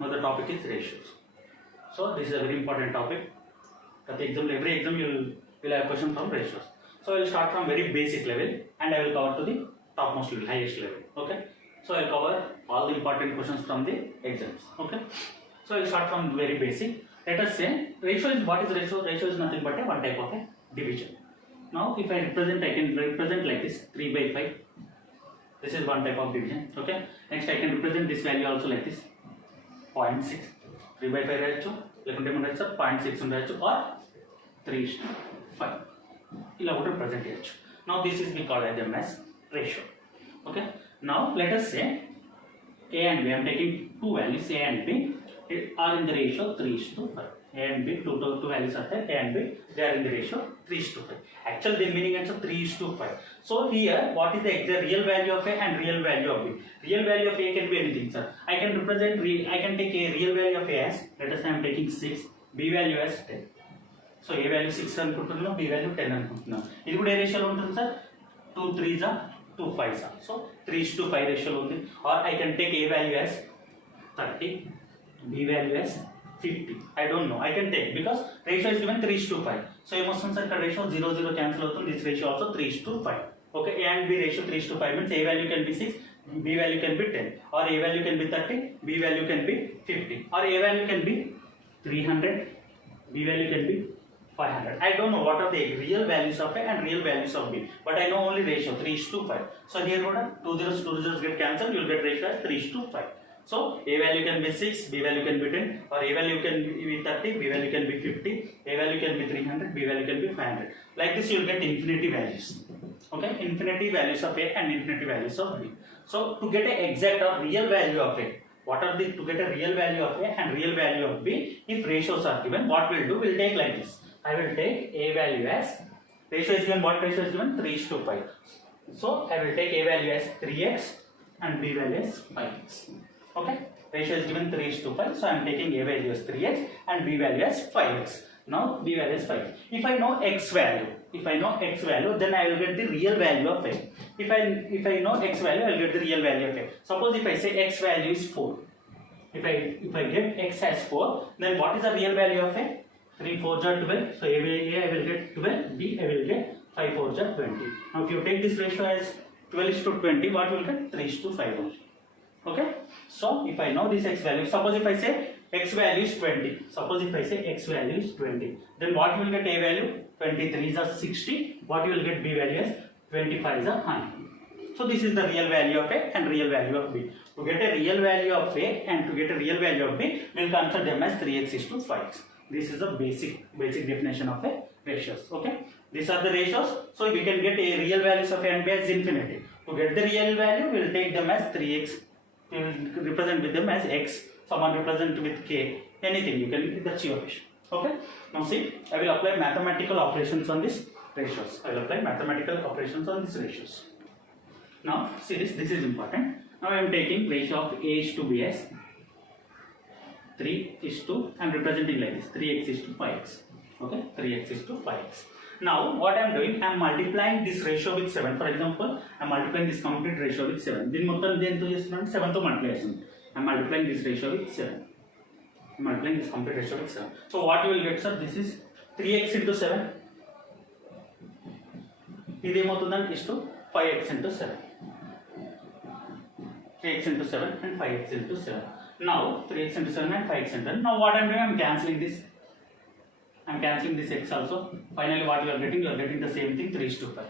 Now the topic is ratios. So this is a very important topic. At the exam, every exam you will have question from ratios. So I will start from very basic level and I will cover to the topmost level, highest level. Okay. So I will cover all the important questions from the exams. Okay. So I will start from very basic. Let us say ratio is, what is ratio? Ratio is nothing but one type of a division. Now if I can represent like this 3 by 5. This is one type of division. Okay. Next I can represent this value also like this 0.6. 3 by 5 రాయొచ్చు, లేకుంటే మనం రాయొచ్చు 0.6 ఉండొచ్చు or 3:5 ఇలా కూడా represent చేయొచ్చు. Now this is we call as ratio. Okay. Now let us say A and B. I am taking two values A and B are in the ratio 3:5. A and B, two values are there. A and B, they are in the ratio 3:5. Actually, the meaning is 3:5. So here, what is the exact real value of A and real value of B? Real value of A can be anything, sir. I can take a real value of A as, let us say I am taking 6, B value as 10. So A value 6 అనుకుంటున్నాను, B value 10 అనుకుంటున్నాను. ఇది కూడా ఏ రేషియోలో ఉంటుంది sir? 2 3s are 2 5s are. So 3:5 రేషియోలో ఉంది. Or I can take A value as 30, B value as 50. I don't know. I can take because ratio is given 3:5. So you must answer ratio 0 0 cancel out. This ratio also 3:5. Okay. A and B ratio 3:5 means A value can be 6, B value can be 10, or A value can be 30, B value can be 50, or A value can be 300, B value can be 500. I don't know what are the real values of A and real values of B, but I know only ratio 3:5. So here what are 2 zeros get cancelled. You will get ratio as 3:5. So A value can be 6, B value can be 10, or A value can be 30, B value can be 50, A value can be 300, B value can be 500. Like this you will get infinity values. Okay, infinity values of A and infinity values of B. So to get an exact or real value of A, to get a real value of A and real value of B, if ratios are given, what we'll do, we'll take like this. I will take A value as, ratio is given, what ratio is given? 3:5. So I will take A value as 3x and B value as 5x. Okay, ratio is given 3:5, so I am taking A value as 3x and B value as 5x. Now B value is 5. If I know x value, then I will get the real value of A. If I know x value, I will get the real value of A. Suppose if I say x value is 4. If I get x as 4, then what is the real value of A? 3 4s are 12. So A I will get 12, B I will get 5 4s are 20. Now if you take this ratio as 12:20, what will get? 3:5 only. Okay, so if I know this x value, suppose if I say x value is 20, then what you will get? A value 23s are 60, what you will get? B value as 25s are 100. So this is the real value of A and real value of B. To get a real value of A and to get a real value of B, we will consider them as 3x:5x. This is the basic definition of a ratios. Okay, these are the ratios. So we can get a real values of A and B as infinity. To get the real value, we will take them as 3x. We will represent with them as x. Someone represent with k. Anything you can. That's your wish. Okay. Now see, I will apply mathematical operations on these ratios. I will apply mathematical operations on these ratios. Now see this. This is important. Now I am taking ratio of A is to B as 3:, I am representing like this 3x:5x. Okay, 3x:5x. Now what I am doing, I am multiplying this ratio with 7. For example, I am multiplying this complete ratio with 7. Then మొత్తం దేనితో చేస్తున్నాను? 7 తో multiply చేస్తున్నాను. I am multiplying this ratio with 7. I am multiplying this complete ratio with 7. So what you will get, sir? This is 3x into 7. ఇది ఏమవుతుందంటే is to 5x into 7. 3x into 7 and 5x into 7. Now 3x into 7 and 5x into 7. Now what I am doing, I am cancelling this. I am cancelling this x also. Finally what you are getting the same thing, 3:5.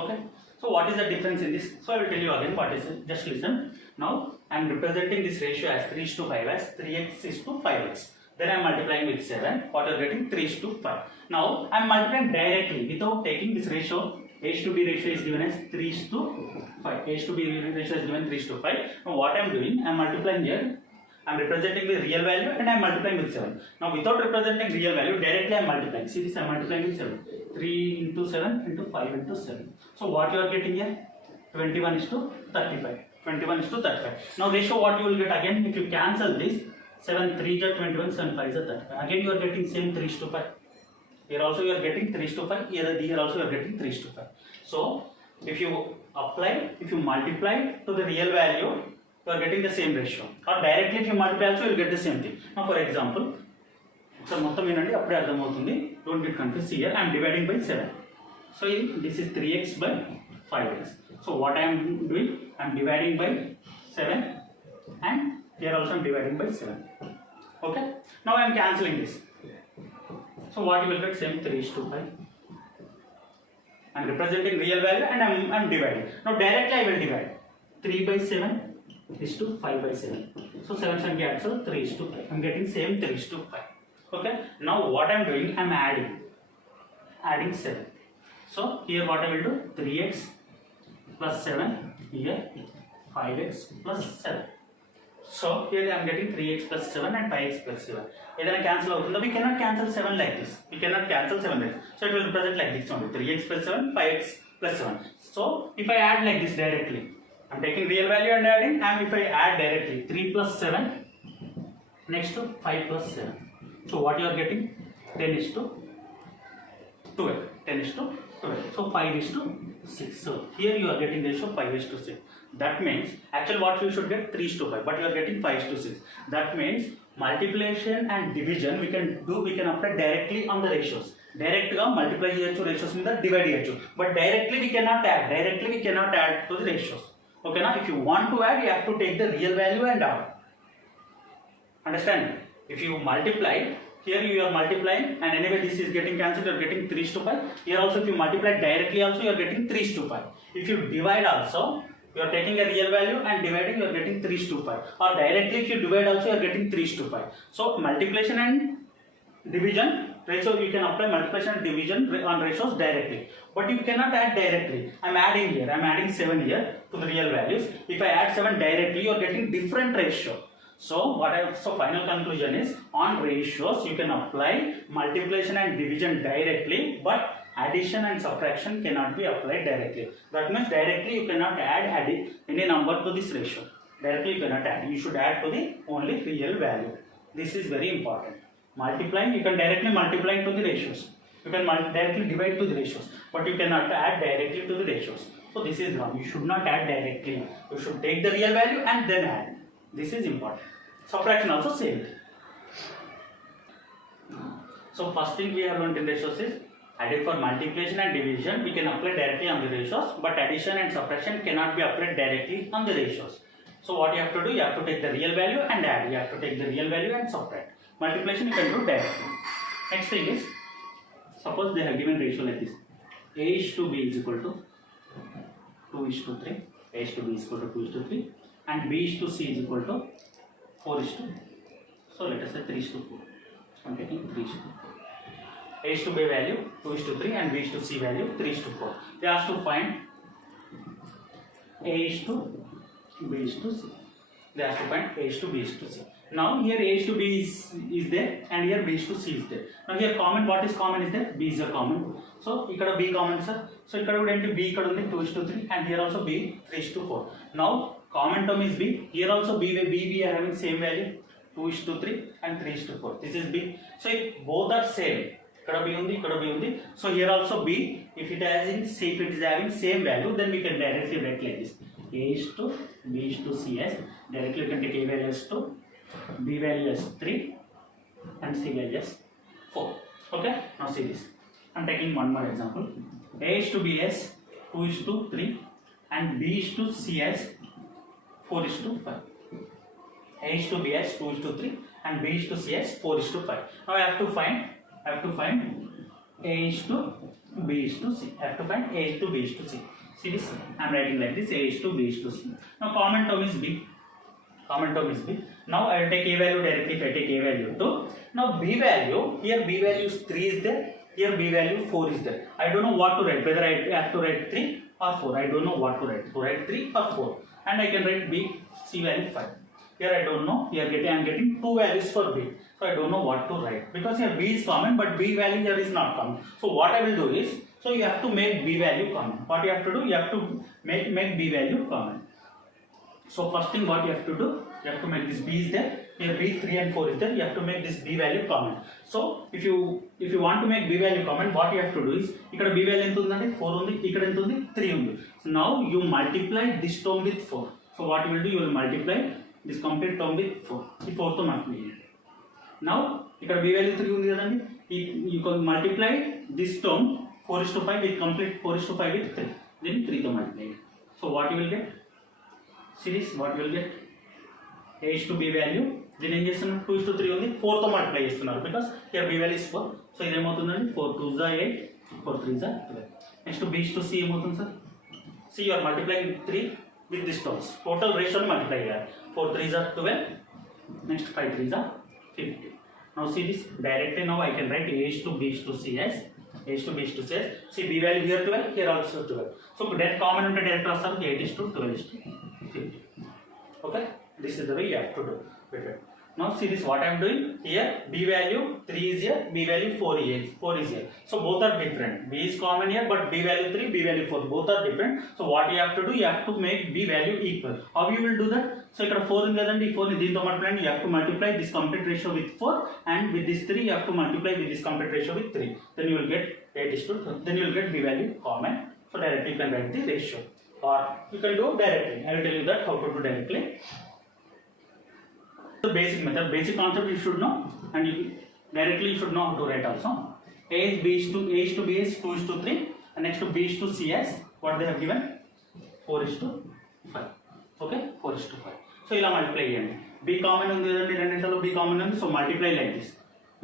Okay. So what is the difference in this? So I will tell you again what is it. Just listen. Now I am representing this ratio as 3:5 as 3x:5x. Then I am multiplying with 7. What you are getting? 3:5. Now I am multiplying directly without taking this ratio. A to B ratio is given as 3:5. A to B ratio is given 3:5. Now what I am doing, I am multiplying here. I am representing the real value and I am multiplying with 7. Now without representing real value, directly I am multiplying. See this, I am multiplying with 7. 3 into 7 into 5 into 7. So what you are getting here? 21:35. 21:35. Now ratio what you will get again, if you cancel this, 7 3s are 21, 7 5s are 35. Again you are getting same 3:5. Here also you are getting 3:5. Here also you are getting 3:5. So if you multiply to the real value, you are getting the same ratio. Or directly if you multiply also you will get the same thing. Now for example, so మొత్తం ఏంటంటే అప్పుడే అర్థమవుతుంది, don't get confused here. I am dividing by 7. So this is 3x by 5x. So what I am doing, I am dividing by 7 and here also I am dividing by 7. Okay. Now I am cancelling this. So what you will get, same 3:5. I am representing real value and I am dividing. Now directly I will divide. 3 by 7 is to 5 by 7. So 7 can cancel, 3:5. I am getting same 3:5. Okay. Now what I am doing, I am adding 7. So here what I will do, 3x plus 7, here 5x plus 7. So here I am getting 3x plus 7 and 5x plus 7. Either cancel out, we cannot cancel 7 like this. We cannot cancel 7 like this. So it will represent like this only, 3x plus 7, 5x plus 7. So if I add like this directly, I am taking real value and adding, and if I add directly 3 plus 7, next to 5 plus 7. So what you are getting, 10:12. 10:12. So 5:6. So here you are getting the ratio 5:6. That means actually what you should get 3:5, but you are getting 5:6. That means multiplication and division we can apply directly on the ratios. Direct ga multiply cheyachchu ratios meeda divide cheyachchu, but directly we cannot add to the ratios. Okay, now if you want to add, you have to take the real value and add. Understand? If you multiply, here you are multiplying and anyway this is getting cancelled, you are getting 3:5. Here also if you multiply directly also you are getting 3:5. If you divide also, you are taking a real value and dividing, you are getting 3:5. Or directly if you divide also you are getting 3:5. So multiplication and division ratio, you can apply multiplication and division on ratios directly, but you cannot add directly. I am adding here, I am adding 7 here to the real values. If I add 7 directly, you are getting different ratio. So final conclusion is, on ratios you can apply multiplication and division directly, but addition and subtraction cannot be applied directly. That means directly you cannot add any number to this ratio. Directly you cannot add. You should add to the only real value. This is very important. Multiplying, you can directly multiply to the ratios. You can directly divide to the ratios, but you cannot add directly to the ratios. So this is wrong. You should not add directly. You should take the real value and then add. This is important. Subtraction also same. So first thing we have learned in ratios is, added for multiplication and division we can apply directly on the ratios, but addition and subtraction cannot be applied directly on the ratios. So what you have to do, you have to take the real value and add. You have to take the real value and subtract. Multiplication you can do directly. Next thing is, suppose they have given ratio like this, A:B is equal to 2:3, A:B is equal to 2:3, and B:C is equal to 4:2. So let us say 3:4. I am taking 3:4. A:B value 2:3 and B:C value 3:4. They ask to find A:B:C. They ask to find A:B:C. Now here A:B is there and here B:C is there. Now here common, what is common is there? B is a common. So ikkada B common sir. So ikkada kuda enti B ikkada undi 2:3 and here also B 3:4. Now common term is B. Here also B we are having same value 2:3 and 3:4. This is B. So if both are same, ikkada B undi. So here also B, if it is having same value, then we can directly write like this: A::B::C as directly you can take A value as 2, B value as 3 and C value as 4. Okay, now see this. I am taking one more example. A::B as 2:3 and B::C as 4:5. A::B as 2:3 and B::C as 4:5. Now I have to find A::B::C. I have to find A::B::C. See this? I am writing like this: A::B::C. Now common term is B. Now I will take A value directly. If I take A value 2, now B value, here B value 3 is there, here B value 4 is there. I don't know what to write, whether I have to write 3 or 4. I don't know what to write. To write 3 or 4, and I can write B C value 5. Here I don't know. Here I am getting 2 values for B, so I don't know what to write, because here B is common but B value here is not common. So what I will do is, so you have to make B value common. What you have to do, you have to make B value common. So first thing what you have to do, you have to make this B is there, here B 3 and 4 is there, you have to make this B value common. So if you want to make B value common, what you have to do is, ikkada B value ఎంత ఉందండి 4 ఉంది, ikkada ఎంత ఉంది 3 ఉంది. So now you multiply this term with 4. So what you will do, you will multiply this complete term with 4. ఈ 4 తో multiply చేయండి. Now ఇక్కడ b value 3 ఉంది కదండి, you can multiply this term 4:5 with complete 4:5 with 3. Then 3 తో multiply. So what you will get? Series what you will get? a is to b value. దీని ఏం చేస్తున్నారు, 2:3 ఉంది, 4 తో మల్టిప్లై చేస్తున్నారు because here b value is 4. So ఇది ఏమవుతుందండి, 4 2s are 8, 4 3s are 12. Next b is to c ఏమవుతుంది sir? c you are multiplying 3 with this terms. Total ratio multiply చేయాలి. 4 3s are 12. Next 5 3s are 50. Now see this directly. Now I can write a is to b is to c as a is to b is to c as. See b value here 12, here also 12. So direct common unte direct rastaru, 8 is to 12 is to 50. Okay, this is the way you have to do. Better. Now see this what I am doing here. B value 3 is here, B value 4 is here. So both are different. B is common here, but B value 3, B value 4, both are different. So what you have to do, you have to make B value equal. How you will do that? So ఇక్కడ 4 ఉంది కదండి, 4 ని దీంతో multiply, you have to multiply this complete ratio with 4, and with this 3 you have to multiply with this complete ratio with 3. Then you will get 8 is to, then you will get B value common. So directly you can write the ratio, or you can do directly. I will tell you that how to do directly. The basic method, basic concept you should know, and you directly you should know how to write also. A is b is to b is 2 is to 3, and next to b is to c as what they have given 4 is to 5. Okay, 4 is to 5. So ఇలా multiply చేయండి. b common ఉంది కదండి, రెండింటిలో b common ఉంది, so multiply like this.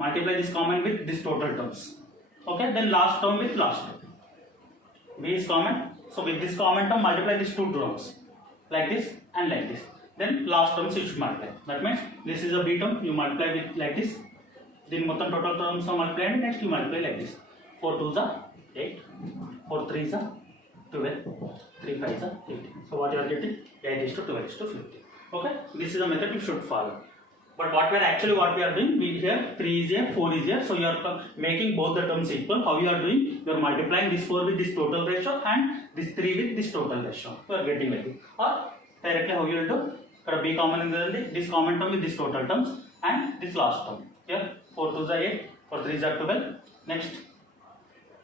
Multiply this common with this total terms. Okay, then last term with last term. b is common, so with this common term multiply these two terms like this and like this. Then last terms you should multiply. That means this is a b term, you multiply with like this. Then మొత్తం total terms are multiplied, and next you multiply like this. 4 2s are 8, 4 3s are 12, 3 5s are 18. So what you are getting, 8 is to 12 is to 50. Okay, this is the method you should follow. But what we are doing, we here 3 is here, 4 is here, so you are making both the terms equal. How you are doing, you are multiplying this 4 with this total ratio and this 3 with this total ratio. You are getting like this. Or directly how you will do, ఇక్కడ b common ఉంది కదండి, this common term with this total terms and this last term. Here 4 2s are 8, 4 3s are 12. Next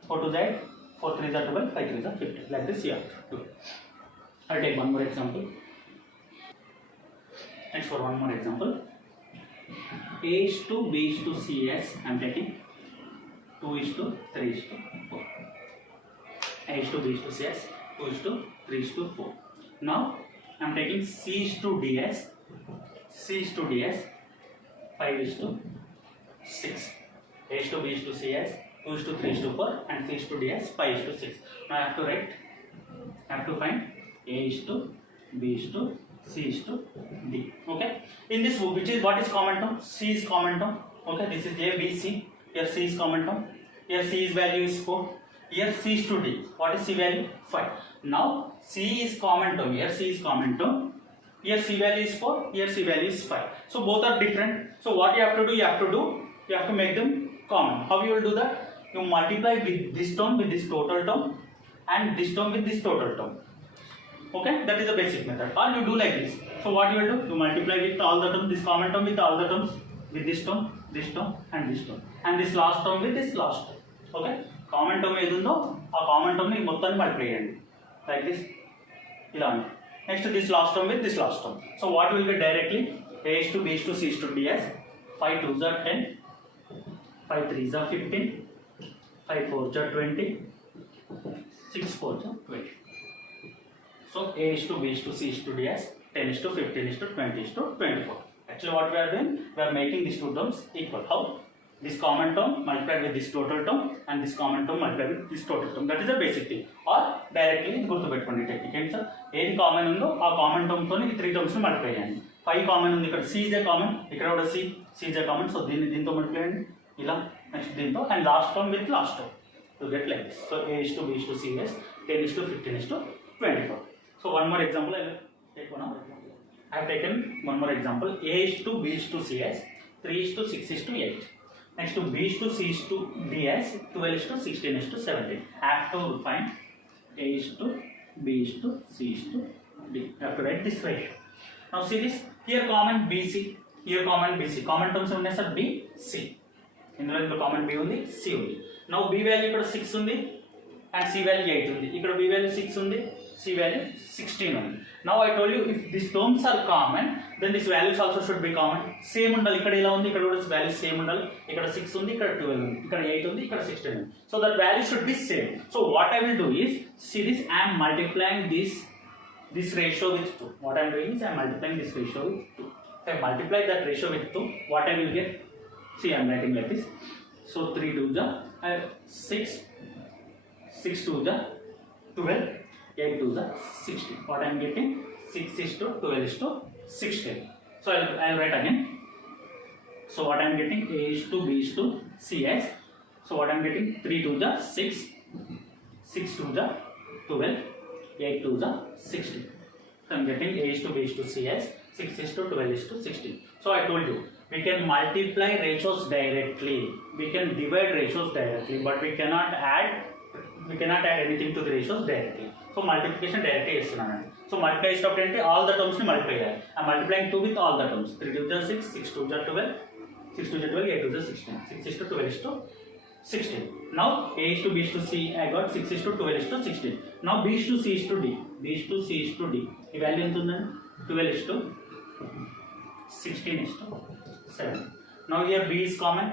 4 2s are 8, 4 3s are 12, 5 3s are 50. Like this you have to do. I'll take one more example. Next for one more example, a is to b is to c as I am taking 2 is to 3 is to 4. A is to b is to c as 2 is to 3 is to 4. Now I am taking c is to d as 5 is to 6. A is to b is to c as 2 is to 3 is to 4, and c is to d as 5 is to 6. Now I have to find a is to b is to c is to d. Okay, in this which is what is common term, c is common term. Okay, this is a b c, here c is common term, here c is value is 4, here c is to d, what is c value, 5. Now c is common term, here c is common term, here c value is 4, here c value is 5. So both are different. So what you have to do, you have to make them common. How you will do that? You multiply with this term with this total term, and this term with this total term. Okay, that is the basic method. Or you do like this. So what you will do, you multiply with all the terms, this common term with all the terms, with this term and this term, and this last term with this last term. Okay, common term ఏది ఉందో ఆ common term ని మొత్తాన్ని multiply చేయండి like this. ఇలా ఉంది. Next this last term with this last term. So what you will get directly, a is to b is to c is to d as 5 2s are 10, 5 3s are 15, 5 4s are 20, 6 4s are 20. So a is to b is to c is to d as 10 is to 15 is to 20 is to 24. Actually what we are doing, we are making these two terms equal. How? This common term multiplied with this total term, and this common term multiplied with this total term. That is the basic thing. Or directly గుర్తుపెట్టుకోండి technique ఏంటి sir, ఏది common ఉందో ఆ common term తో ఈ 3 terms ని multiply చేయండి. 5 common ఉంది, ఇక్కడ c ఇస్ ఏ కామన్, ఇక్కడ కూడా c is a common, so దీంతో మల్టిప్లై చేయండి ఇలా, నెక్స్ట్ దీంతో, and last term with last term two get like this. So a is to b is to c is 10 is to 15 is to 24. So one more example I will take one more. I have taken one more example. A is to b is to c as 3 is to 6 is to 8. Next to b is to c is to d as 12 is to 16 is to 17. I have to find a is to b is to c is to d. I have to write this ratio. Now see this, here common bc, here common bc, common terms ఉన్నాయి sir b c, ఇందులో common b ఉంది, c ఉంది. Now b value ఇక్కడ 6 ఉంది and c value 8 ఉంది, ఇక్కడ b value 6 ఉంది, C value 16 only. Now I told you if these terms are common, then these values also should be common. Same undali, ikkada ela undi, ikkada kuda values same undali. Ikkada 6 undi, ikkada 12 undi, ikkada 8 undi, ikkada 16 undi. So that value should be same. So what I will do is, see this, I am multiplying this ratio with 2. What I am doing is I am multiplying this ratio with 2. If I multiply that ratio with 2, what I will get? See, I am writing like this. So 3 2 ja 6, 6 2 ja 12, 8 2 ja 16. What I am getting? 6 is to 12 is to 16. So I will write again. So what I am getting? A is to B is to C as. So what I am getting? 3 2 ja 6, 6 2 ja 12, 8 2 ja 16. So I am getting A is to B is to C as 6 is to 12 is to 16. So I told you, we can multiply ratios directly, we can divide ratios directly, but we cannot add anything to the ratios directly. So multiplication directly is none. So multiply is of 20, all the terms ni multiply. I am multiplying 2 with all the terms. 3 2 is 6, 6 2 is 12, 6 2 is 12, 8 2 is 16, 6 is to 12 is to 16. Now A is to B is to C, I got 6 is to 12 is to 16. Now B is to C is to D, B is to C is to D. The value is 12 is to 16 is to 7. Now here B is common.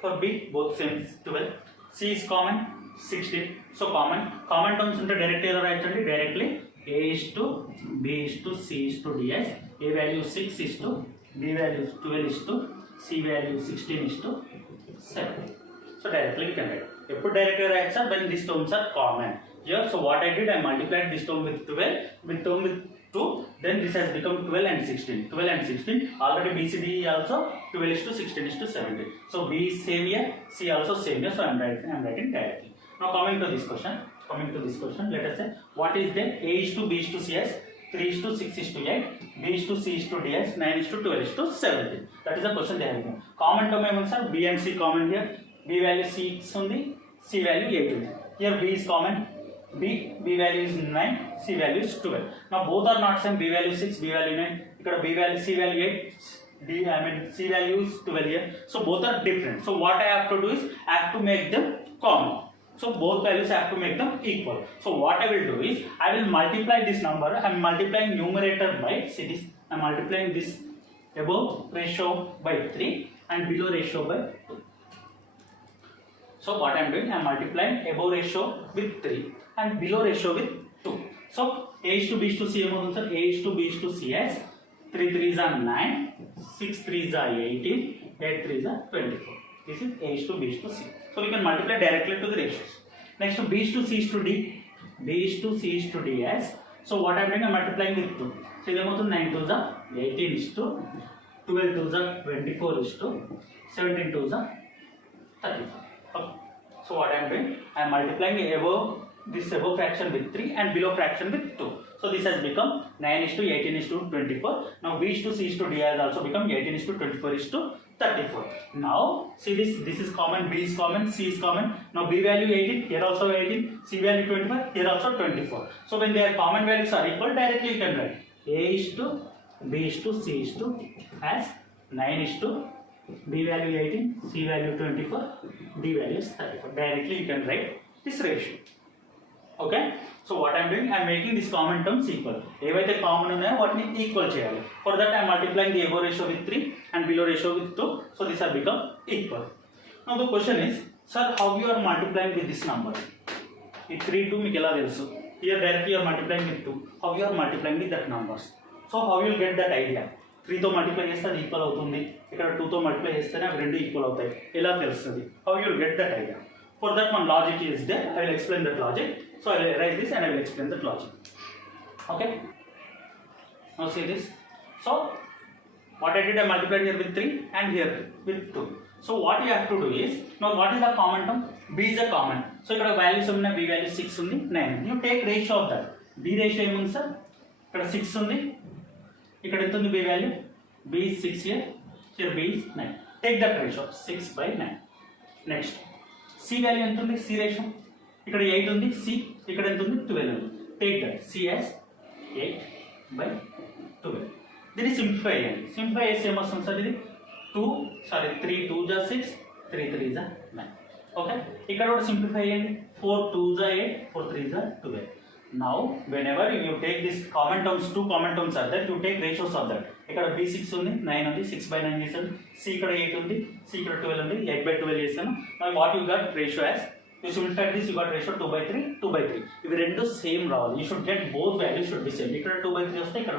For B, both same is 12. C is common, 16. So common terms into directly actually directly A is to B is to C is to D as A value 6 is to B value 12 is to C value 16 is to 7. So directly we can write. If put directly write when these terms are common. Here, so what I did, I multiplied this term with 12, with term with 2, then this has become 12 and 16. 12 and 16, already BCD also 12 is to 16 is to 17. So B is same here, C also same here, so I am writing directly. Now coming to this question, let us say, what is then A is to B is to C as 3 is to 6 is to 8, B is to C is to D as 9 is to 12 is to 17. That is the question they have given. Common term ఏమో sir B and C common here, B value 6 ఉంది, C value 8 ఉంది. Here B is common, B value is 9, C value is 12. Now both are not same, B value 6, B value 9. Ikkada B value, C value 8, C value is 12 here. So both are different. So what I have to do is, I have to make them common. So both values I have to make them equal. So what I will do is, I will multiply this number. I am multiplying numerator by, see this, I am multiplying this above ratio by 3 and below ratio by 2. So what I am doing, I am multiplying above ratio with 3 and below ratio with 2. So A is to B is to C, A is to B is to C as 3 3s are 9, 6 3s are 18, 8 3s are 24. This is A is to B is to C. So we can multiply directly to the ratios. Next to B is to C is to D, B is to C is to D as. So what I am doing, I am multiplying with 2. So 9 2s are 18 is to 12 2s are 24 is to 17 2s are 34. Okay. So what I am doing, I am multiplying this above fraction with 3 and below fraction with 2. So this has become 9 is to 18 is to 24. Now B is to C is to D has also become 18 is to 24 is to 34. Now see this is common, B is common, C is common. Now B value 18, here also 18, C value 25, here also 24. So when their common values are equal, directly you can write A is to B is to C is to as 9 is to B value 18, C value 24, D value is 34. Directly you can write this ratio. Okay. So what I am doing, I am making these common terms equal. ఏవైతే common ఉన్నాయో వాటిని equal చేయాలి. For that I am multiplying the above ratio with 3 and below ratio with 2. So these have become equal. Now the question is, sir, how you are multiplying with this number? ఈ 3 2 మీకు ఎలా తెలుసు? Here directly you are multiplying with 2. How you are multiplying with that numbers? So how you will get that idea? 3 తో multiply చేస్తే అది equal అవుతుంది, ఇక్కడ 2 తో మల్టిప్లై చేస్తేనే అవి రెండు ఈక్వల్ అవుతాయి. ఎలా తెలుస్తుంది? How you will get that idea? For that one logic is there. I will explain that logic. So I will erase this and I will explain that logic. Okay. Now see this. So what I did, I multiplied here with 3 and here with 2. So what you have to do is, now what is the common term? B is a common. So ఇక్కడ values ఉన్నాయి, B value 6 ఉంది, 9. You take ratio of that. B ratio ఏముంది sir? ఇక్కడ 6 ఉంది, ఇక్కడ ఎంత ఉంది B value? B is 6 here, here B is 9. Take that ratio 6 by 9. Next C value ఎంత ఉంది? C ratio ఇక్కడ 8 ఉంది, C ఇక్కడ ఎంత ఉంది? 12 ఉంది. Take that C as 8 by 12. దీన్ని సింప్లిఫై చేయండి. సింప్లిఫై చేస్తే ఏమొస్తుంది సార్? ఇది 3 2s are 6, 3 3s are 9. Okay. ఇక్కడ కూడా సింప్లిఫై చేయండి. 4 2s are 8, 4 3s are 12. Now whenever you take this common terms, two common terms are there, you take ratios of that. ఇక్కడ b6 ఉంది, 9 ఉంది, 6/9 చేశాను, c ఇక్కడ 8 ఉంది, c ఇక్కడ 12 ఉంది, 8/12 చేశాను. Now what you got ratio as, you simplify this, you got ratio 2/3, 2/3. ఇవి రెండు సేమ్ రావాలి. You should get both values should be same. ఇక్కడ 2/3 వస్తే ఇక్కడ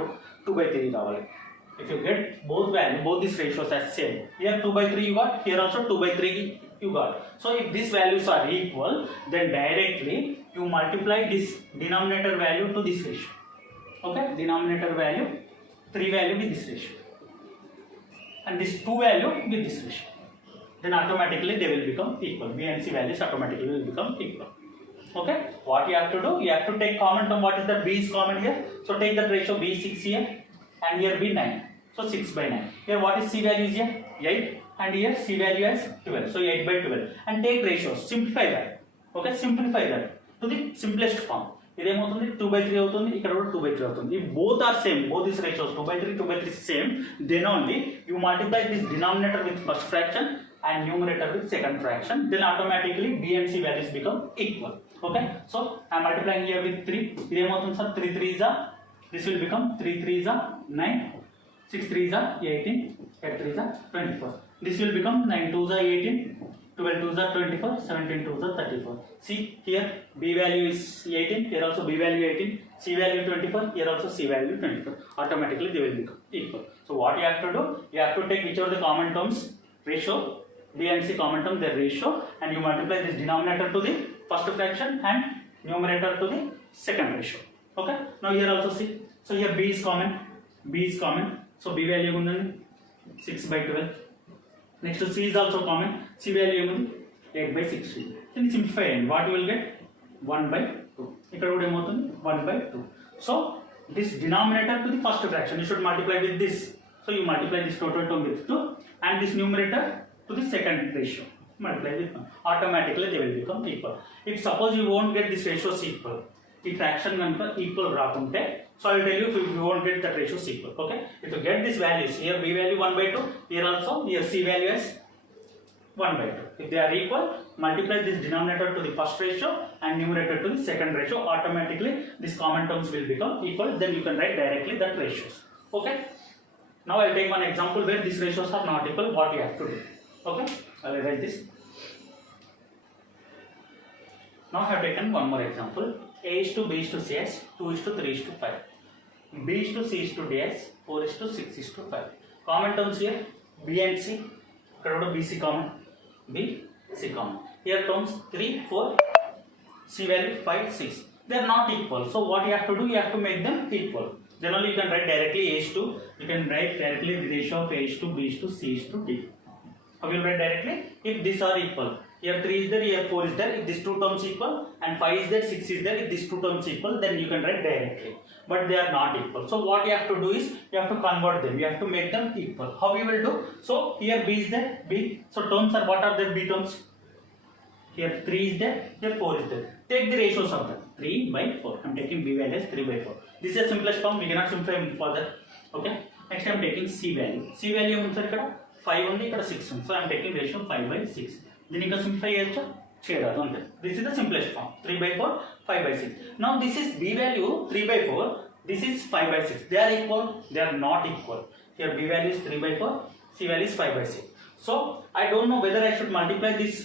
2/3 రావాలి. If you get both value, both these ratios as same, here 2/3 you got, here also 2/3 you got. So if these values are equal, then directly you multiply this denominator value to this ratio. Okay, denominator value 3 value with this ratio and this 2 value with this ratio, then automatically they will become equal. B and C values automatically will become equal. Okay, what you have to do, you have to take common term. What is that? B is common here, so take that ratio B6 here and here B 9, so 6/9. Here what is C value is here 8 and here C value as 12, so 8/12, and take ratios, simplify that. Okay, simplify that to the simplest form. ఇదేమవుతుంది 2/3 అవుతుంది, ఇక్కడ కూడా 2/3 అవుతుంది. If both are same, both these ratios 2/3 same, then only you multiply this denominator with first fraction and numerator with second fraction, then automatically B and C values become equal. Okay, so I am multiplying here with 3. ఇదేమవుతుంది sir, 3 3s are, this will become 3 3s are 9, 6 3s are 18, 8 3s are 24. This will become 9 2s are 18, 12 2s are 24, 17 2s are 34. See here B value is 18, here also B value 18, C value 24, here also C value 24. Automatically they will become equal. So what you have to do, you have to take which of the common terms ratio, B and C common term, their ratio, and you multiply this denominator to the first fraction and numerator to the second ratio. Okay, now here also see, so here B is common, B is common, so B value undandi 6/12. Next to C is also common, C value ఏముంది 8/16. Then simplify and what you will get 1/2. ఇక్కడ కూడా ఏమవుతుంది 1/2. So this denominator to the first fraction you should multiply with this. So you multiply this total term with 2 and this numerator to the second ratio. Multiply with 1. Automatically they will become equal. If suppose you won't get this ratios equal, ఈ fraction కనుక equal రాకుంటే, so I will tell you if you won't get that ratios equal. Okay, if you get these values, here B value 1/2, here also here C value is 1/2. If they are equal, multiply this denominator to the first ratio and numerator to the second ratio. Automatically these common terms will become equal. Then you can write directly that ratios. Okay, now I will take one example where these ratios are not equal. What you have to do? Okay, I will write this. Now I have taken one more example. A is to B is to C as 2 is to 3 is to 5. B is to C is to D as 4 is to 6 is to 5. Common terms here B and C. Here BC common, B C common. Here terms 3 4, C value 5 6. They are not equal. So what you have to do? You have to make them equal. Generally you can write directly A is to. You can write directly the ratio of A is to B is to C is to D. How will you write directly? If these are equal. Here 3 is there, here 4 is there. If these two terms equal, and 5 is there, 6 is there. If these two terms equal, then you can write directly. But they are not equal. So what you have to do is, you have to convert them. You have to make them equal. How you will do? So here B is there, B. So terms are, what are the B terms? Here 3 is there, here 4 is there. Take the ratios of that. 3/4. I am taking B value as 3/4. This is the simplest form. We cannot simplify further. Okay. Next I am taking C value. C value means ఇక్కడ 5 ఉంది, ఇక్కడ 6 ఉంది. So I am taking ratio 5/6. దీన్ని ఇంకా simplify చేయరాదు అంతే. This is the simplest form. 3/4, 5/6. Now this is B value 3/4. This is 5/6. They are equal? They are not equal. Here B value is 3/4. C value is 5/6. So I don't know whether I should multiply this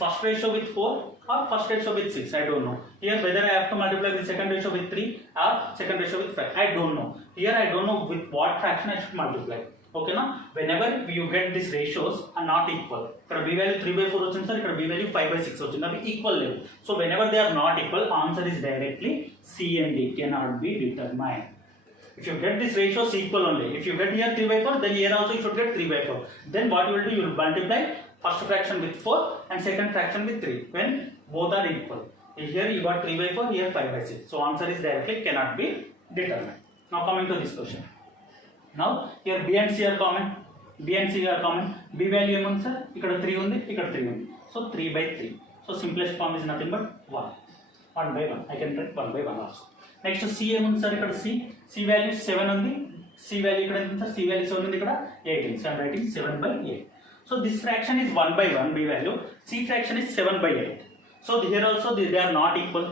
first ratio with 4 or first ratio with 6. I don't know. Here whether I have to multiply the second ratio with 3 or second ratio with 5. I don't know. Here I don't know with what fraction I should multiply. Okay, now whenever you get these ratios are not equal, ఇక్కడ B value 3/4 వచ్చింది sir, ఇక్కడ B value 5/6 వచ్చింది, అవి equal లేవు. So whenever they are not equal, answer is directly C and D cannot be determined. If you get this ratios equal only, if you get here 3/4, then here also you should get 3/4. Then what you will do, you will multiply first fraction with 4 and second fraction with 3 when both are equal. Here you got 3/4, here 5/6. So answer is directly cannot be determined. Now coming to this question. Now here B and C are common. B and C are common. B value ఏముంది sir, ఇక్కడ 3 ఉంది, ఇక్కడ 3 ఉంది. So 3/3. So simplest form is nothing but 1. 1/1. I can write 1/1 also. Next C ఏముంది sir, ఇక్కడ C value 7 ఉంది. C value ఇక్కడ ఎంత సార్, C value 7 ఉంది, ఇక్కడ 18. So I am writing 7/8. So this fraction is 1/1 B value. C fraction is 7/8. So here also they are not equal.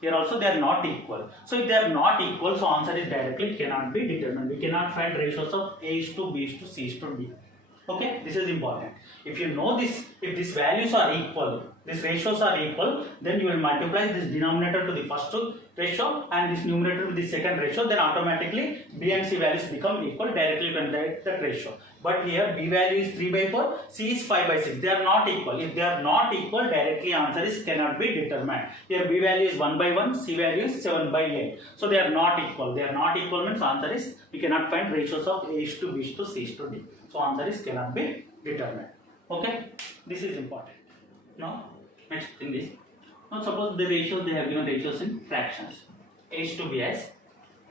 Here also they are not equal. So if they are not equal, so answer is directly cannot be determined. We cannot find ratios of A is to B is to C is to D. Okay, this is important. If you know this, if these values are equal, these ratios are equal, then you will multiply this denominator to the first ratio and this numerator to the second ratio, then automatically B and C values become equal. Directly you can write that ratio. But here B value is 3 by 4, C is 5 by 6. They are not equal. If they are not equal, directly answer is cannot be determined. Here B value is 1 by 1, C value is 7 by 8. So they are not equal. They are not equal means answer is we cannot find ratios of A is to B is to C is to D. So answer is cannot be determined. Okay, this is important. Now next thing is, now suppose the ratios, they have given ratios in fractions. A is to B as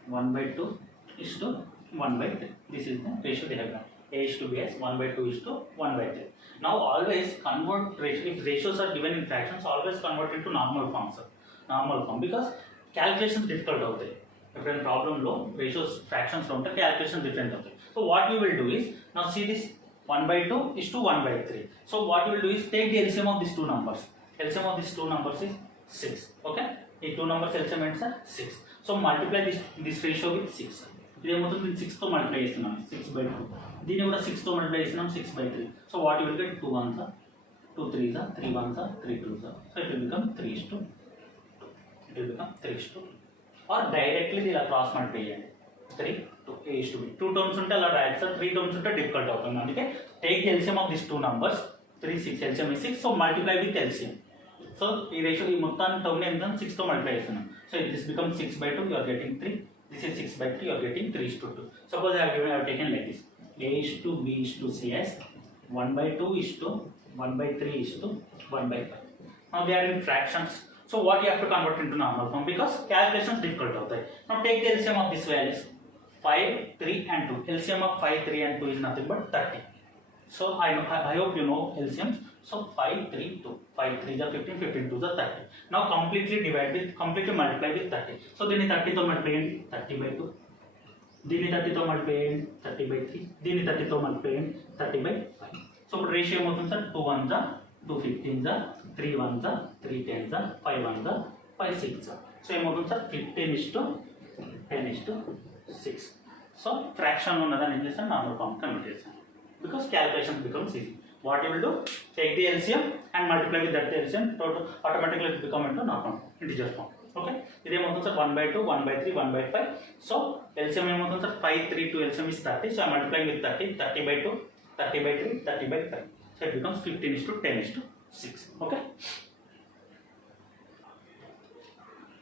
1 by 2 is to 1 by 3. This is the ratio they have given. A is to B as 1 by 2 is to 1 by 3. Now always convert ratio, if ratios are given in fractions, always convert into normal form, sir. Normal form, because calculations difficult out there. If in problem low, ratios fractions don't have calculations different out there. So what we will do is, now see this 1 by 2 is to 1 by 3. So what we will do is take the LCM of these two numbers. LCM of these two numbers is 6. Okay? These two numbers LCM ends at 6. So multiply this ratio with 6. This is 6 to multiply 6 by 2. This is 6 to multiply 6 by 3. So what you will get? 2 1s are 2 3s are 3 1s are 3 2s are. So it will become 3 is to 2. It will become 3 is to 2. Or directly they will cross multiply 3 to A is to B. 2 terms unte ala rayali sir, 3 terms unte difficult avutundi. Andike take the LCM of these two numbers. 3 6 LCM is 6. So multiply with LCM. So ee ratio ee mottan term ne entam 6 to multiply chestunam. So if this becomes 6 by 2, you are getting 3. This is 6 by 3, you are getting 3 is to 2. Suppose I have taken like this. A is to B is to C as 1 by 2 is to 1 by 3 is to 1 by 5. Now they are in fractions. So what you have to convert into normal form, because calculations difficult out there. Now take the LCM of these values. 5, 3 and 2. LCM of 5, 3 and 2 is nothing but 30. So I hope you know LCM. So 5, 3, 2. 5, 3 is 15, 15, 2 is 30. Now completely multiply with 30. So then 30 to multiply 30 by 2. Then 30 to multiply 30 by 3. Then 30 to multiply 30 by 5. So ratio is 2 1s are 2 15s are 3 1s are 3 10s are 5 1s are 5 6s are. So 15 is to 10 is to 6. So fraction ఉన్నదాన్ని ఏం చేస్తాను normal form convert చేస్తాను, because calculation becomes easy. What you will do, take the LCM and multiply with that LCM, total automatically it become into normal integer form. Okay, ఇది ఏమవుతుంది sir 1 by 2 1 by 3 1 by 5. So LCM ఏమవుతుంది sir 5 3 2 LCM is 30. So I multiply with 30 30 by 2 30 by 3 30 by 5. So it becomes 15 is to 10 is to 6. Okay,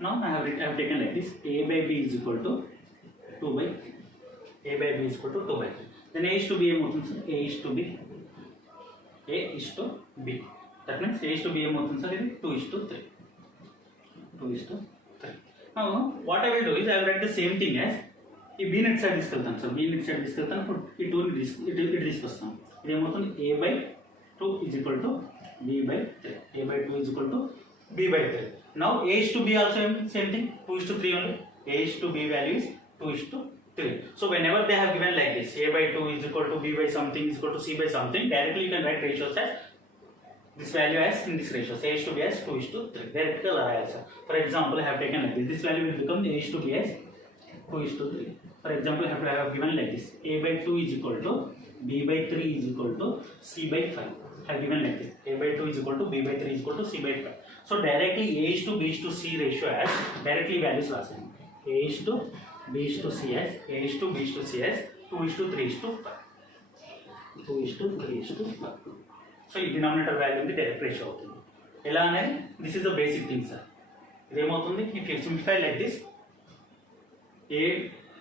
now I have taken like this. A by B is equal to 2 by 3. A by B is equal to 2 by 3. Then A is to B ఏమవుతుంది sir A is to B. A is to B. That means A is to B ఏమవుతుంది sir ఇది 2 is to 3. 2 is to 3. Now what I will do is I will write the same thing as ఈ B net side తీసుకెళ్తాను sir. B net side తీసుకెళ్తాను. ఇప్పుడు ఈ 2 ని తీసుకొస్తాను. ఇది ఏమవుతుంది A by 2 is equal to B by 3. A by 2 is equal to B by 3. Now A is to B also same thing. 2 is to 3 only. A is to B value is 2 is to 3. So whenever they have given like this, A by 2 is equal to B by something is equal to C by something, directly you can write ratios as this value as in this ratio. A is to B as 2 is to 3. Directly answer. For example, I have taken like this. This value will become A is to B as 2 is to 3. For example, I have given like this. A by 2 is equal to B by 3 is equal to C by 5. I have given like this. A by 2 is equal to B by 3 is equal to C by 5. So directly A is to B is to C ratio as directly values last. A is to B is to C as A is to B is to C as 2 is to 3 is to 5. 2 is to 3 is to 5. So ఈ denominator value ఉంది direct ratio అవుతుంది. ఎలా అనేది this is the basic thing sir. ఇది ఏమవుతుంది, if you simplify like this, A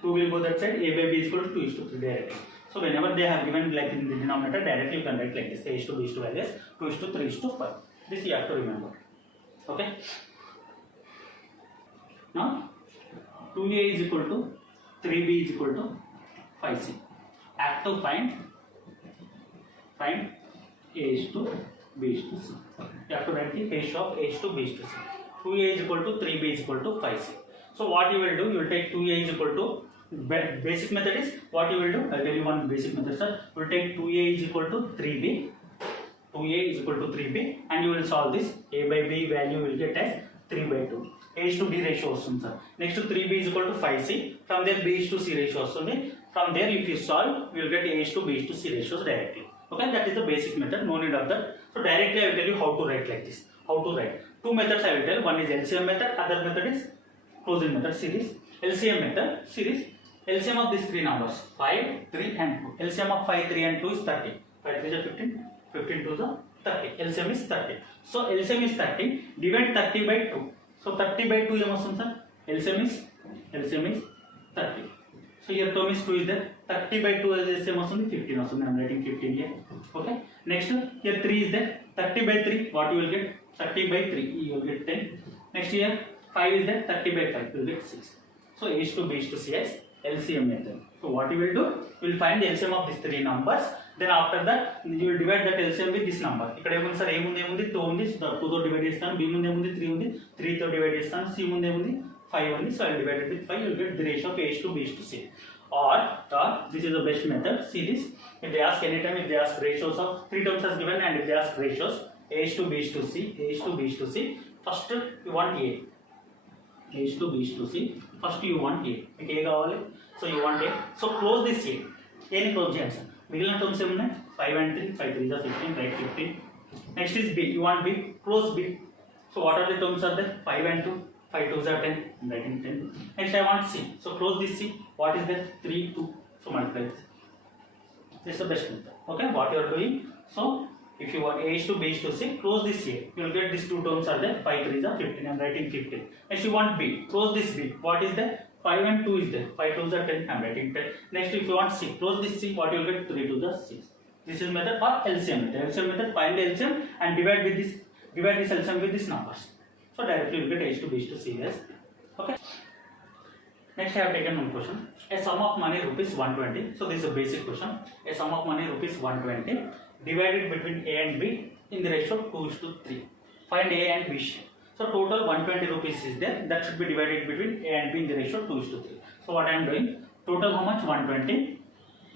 2 will go that side, A by B is equal to 2 is to 3 directly. So whenever they have given like in the denominator, directly you can write like this. A is to B is to values 2 is to 3 is to 5. This you have to remember. Okay. Now 2A is equal to 3B is equal to 5C. I have to find A is to B is to C. You have to write the ratio of A is to B is to C. 2A is equal to 3B is equal to 5C. So what you will do, you will take 2A is equal to, basic method is what you will do, I will tell you one basic method sir. You will take 2A is equal to 3B. 2A is equal to 3B and you will solve this. A by B value will get as 3 by 2. A is to B ratio వస్తుంది sir. Next 3B is equal to 5C. From there B is to C ratio వస్తుంది. From there if you solve, you will get A is to B is to C ratios directly. Okay, that is the basic method. No need of that. So directly I will tell you how to write like this. How to write. Two methods I will tell. One is LCM method. Other method is closing method series. LCM method series. LCM of these three numbers 5, 3 and 2. LCM of 5, 3 and 2 is 30. 5, 3 is 15. 15 2 is 30. LCM is 30. So LCM is 30. Divide 30 by 2. So 30 by 2 ఏమొస్తుంది sir? LCM is 30. So here term is 2 is there. 30 by 2 LCM వస్తుంది 15 వస్తుంది. I am writing 15 here. Okay. Next here 3 is there. 30 by 3 what you will get? 30 by 3 you will get 10. Next here 5 is there. 30 by 5 you will get 6. So A is to B is to C as LCM method. So what you will do? You will find the LCM of these three numbers. Then after that you will divide that LCM with this number. ఇక్కడ ఏముంది sir? ఏముంది 2 ఉంది. 2 తో divide చేస్తాను. B ముందు ఏముంది 3 ఉంది. 3 తో డివైడ్ చేస్తాను. C ముందు ఏముంది 5 ఉంది. So I will divide it with 5. You will get the ratio of A is to B is to C. Or this is the best method. See this. If they ask anytime, if they ask ratios of 3 terms as given, and if they ask ratios A is to B is to C, A is to B is to C, first you want A. A is to B is to C. First you want A. మీకు ఏ కావాలి? So you want A. So close this A. A ని close చేయండి sir. మిగిలిన terms ఏమున్నాయి? 5 and 3. 5 3 is 15. Write 15. Next is B. You want B. Close B. So what are the terms are there? 5 and 2. 5 2s are 10. I'm writing 10. Next I want C. So close this C. What is that? 3 2. So multiply this. This is the best method. Okay. What you are doing? So if you want A is to B is to C, close this A. You will get these two terms are there. 5 3s are 15. I'm writing 15. Next you want B. Close this B. What is there? 5 and 2 is there. 5 2s are 10. I'm writing 10. Next if you want C, close this C. What you will get? 3 2s are 6. This is method for LCM method. LCM method, find the LCM and divide this LCM with these numbers. So directly you get A is to B is to C as. Okay. Next I have taken one question. A sum of money rupees 120. So this is a basic question. A sum of money rupees 120 divided between A and B in the ratio 2:3. Find A and B share. So total 120 rupees is there. That should be divided between A and B in the ratio 2:3. So what I am doing? Total how much? 120.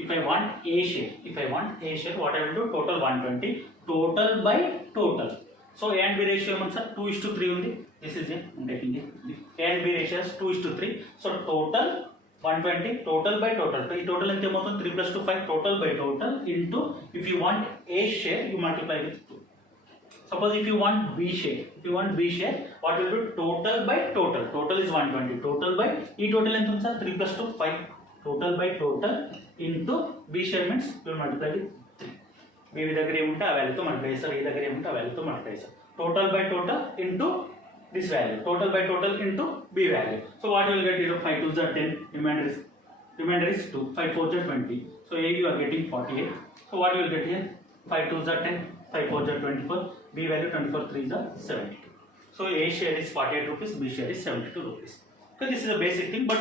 If I want A share, what I will do? Total 120. Total by total. So A and B ratio ఏమన్నా sir? 2:3 ఉంది. This is it. I'm taking it. A and B ratio is 2:3. So total 120. Total by total. So ఈ total ఎంత ఏమవుతుంది? 3 plus 2 5. Total by total into if you want A share, you multiply with 2. Suppose if you want B share, what will do? Total by total. Total is 120. Total by ఈ total ఎంత ఉంది sir? 3 plus 2 5. Total by total into B share means you will multiply with 3. B దగ్గర ఏముంటే ఆ వాల్యూతో multiply చేస్తారు. ఈ దగ్గర ఏముంటే ఆ వాల్యూతో మల్టిప్లై చేస్తారు. Total by total into this value. Total by total into B value. So what you will get? 5 2s are 10. Remainder is 2. 5 4s are 20. So A you are getting 48. So what you will get here? 5 2s are 10. 5 4s are 24. B value 24 3s are 72. So A share is 48 rupees. B share is 72 rupees. Okay, this is a basic thing, but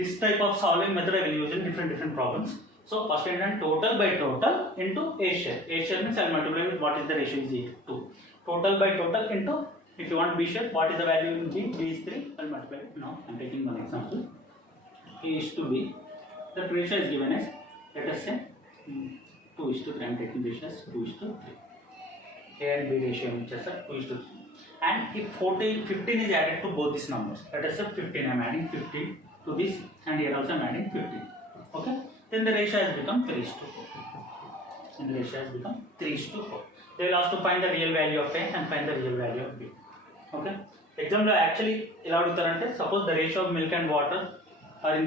this type of solving method I will use in different problems. So first and total by total into A share. A share means I will multiply with what is the ratio is 2. Total by total into, if you want B share, what is the value in B? B is 3. I will multiply it. Now I am taking one example. A is to B. The ratio is given as, let us say 2:3. I am taking ratio as 2:3. A and B ratio which is 2:3. And if 15 is added to both these numbers, let us say 15. I am adding 15 to this, and here also I am adding 15. Okay. Then the ratio has become 3:4. And the ratio has become 3:4. They will ask to find the real value of A and find the real value of B. Okay. Exam lo actually ela adugutarante, suppose the ratio of milk and water are in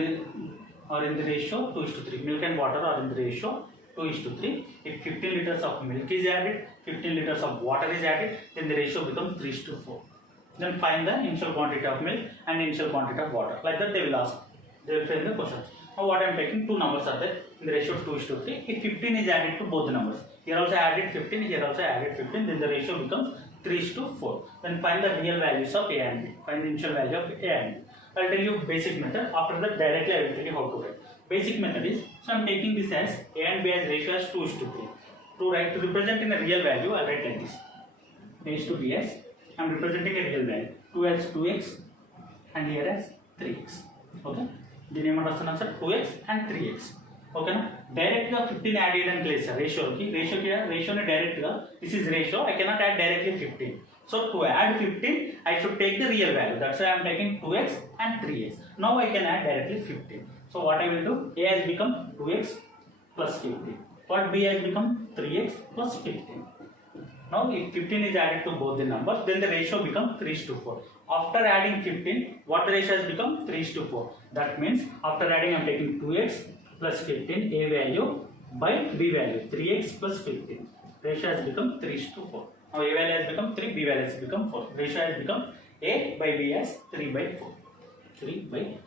the ratio 2:3. Milk and water are in the ratio 2:3. If 15 liters of milk is added, 15 liters of water is added, then the ratio becomes 3:4. Then find the initial quantity of milk and initial quantity of water. Like that they will ask. They will frame the questions. Now what I am taking, two numbers are there in the ratio 2:3. If 15 is added to both the numbers, here also I added 15, here also I added 15, then the ratio becomes 3:4. Then find the real values of A and B. Find the initial value of A and B. I will tell you basic method. After that directly I will tell you how to write. Basic method is, so I am taking this as A and B as ratio as 2:3. To represent in a real value, I will write like this. A is to B as, I am representing a real value. 2 as 2x and here as 3x. Okay. దీని ఏమంటారు వస్తున్నాను sir? 2x and 3x. ఓకేనా? డైరెక్ట్గా 15 add చేయడానికి లేదు sir రేషియోని డైరెక్ట్గా, this is ratio, I cannot add directly 15. So to add 15, I should take the real value. That's why I am taking 2x and 3x. Now I can add directly 15. So what I will do? A has become 2x plus 15. What B has become 3x plus 15. Now if 15 is added to both the numbers, then the ratio becomes 3:4. After adding 15, what the ratio has become? 3:4. That means after adding I am taking 2x plus 15, A value by B value, 3x plus 15. Ratio has become 3:4. Now A value has become 3, B value has become 4. Ratio has become A by B as 3/4. 3/4.